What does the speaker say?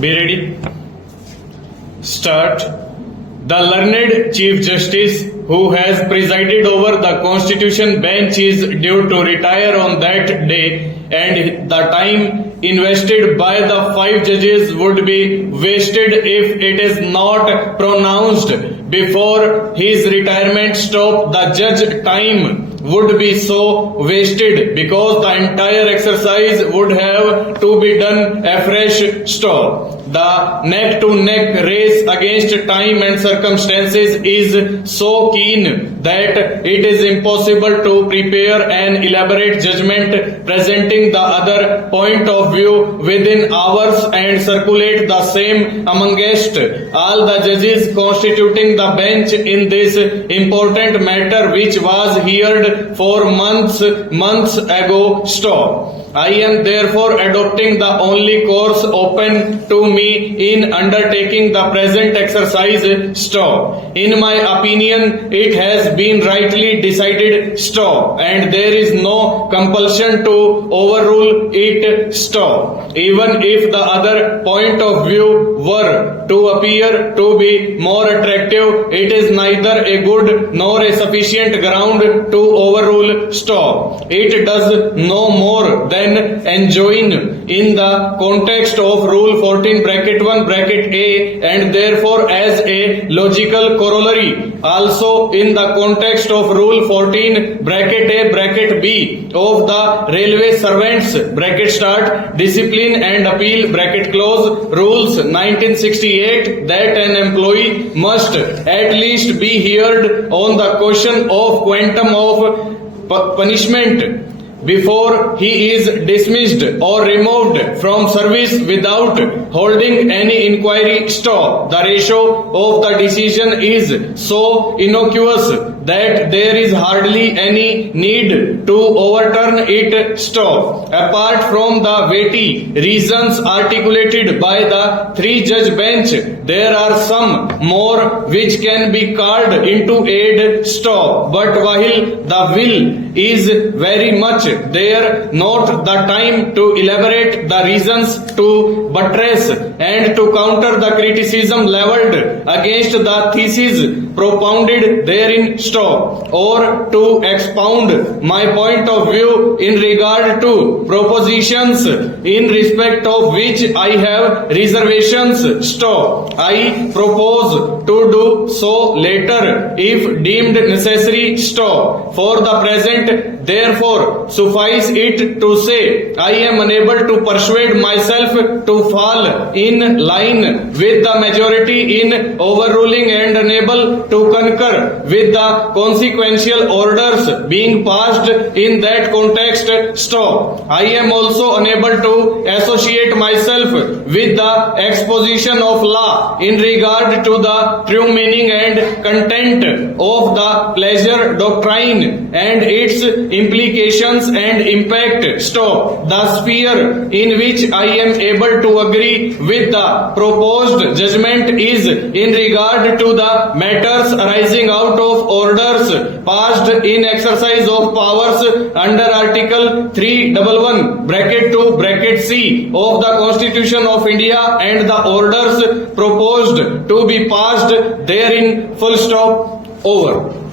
Be ready. Start. The learned Chief Justice who has presided over the Constitution bench is due to retire on that day, and the time invested by the 5 judges would be wasted if it is not pronounced before his retirement stop. The judge time would be so wasted because the entire exercise would have to be done afresh. Stop. The neck-to-neck race against time and circumstances is so keen that it is impossible to prepare an elaborate judgment presenting the other point of view within hours and circulate the same amongst all the judges constituting the bench in this important matter which was heard for months ago. Stop. I am therefore adopting the only course open to me in undertaking the present exercise. Stop. In my opinion, it has been rightly decided. Stop. And there is no compulsion to overrule it. Stop. Even if the other point of view were to appear to be more attractive, it is neither a good nor a sufficient ground to overrule. Stop. It does no more than enjoin in the context of Rule 14 bracket 1 bracket A, and therefore as a logical corollary also in the context of Rule 14 bracket A bracket B of the Railway Servants bracket start Discipline and Appeal bracket close Rules 1968 that an employee must at least be heard on the question of quantum of punishment before he is dismissed or removed from service without holding any inquiry. Stop. The ratio of the decision is so innocuous that there is hardly any need to overturn it. Stop. Apart from the weighty reasons articulated by the 3-judge bench, there are some more which can be called into aid. Stop. But while the will is very much there, not the time to elaborate the reasons to buttress and to counter the criticism levelled against the thesis propounded therein. Stop. Or to expound my point of view in regard to propositions in respect of which I have reservations. Stop. I propose to do so later if deemed necessary. Stop. For the present, therefore, suffice it to say, I am unable to persuade myself to fall in line with the majority in overruling and unable to concur with the consequential orders being passed in that context. Stop. I am also unable to associate myself with the exposition of law in regard to the true meaning and content of the pleasure doctrine and its implications and impact. Stop. The sphere in which I am able to agree with the proposed judgment is in regard to the matters arising out of orders passed in exercise of powers under Article 311 bracket 2 bracket C of the Constitution of India and the orders proposed to be passed therein. Full stop. Over.